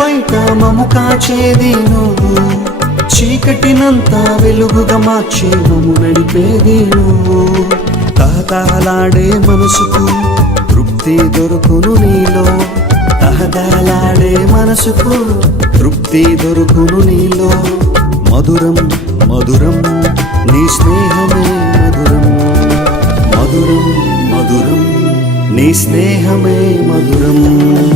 బయట మము కాచేది నువ్వు, చీకటినంతా వెలుగుగా మార్చి మము నడిపేది నువ్వు. తహతహలాడే మనసుకు తృప్తి దొరుకును నీలో, తహతహలాడే మనసుకు తృప్తి దొరుకును నీలో. మధురం మధురం నీ స్నేహమే మధురం, మధురం మధురం నీ స్నేహమే మధురం.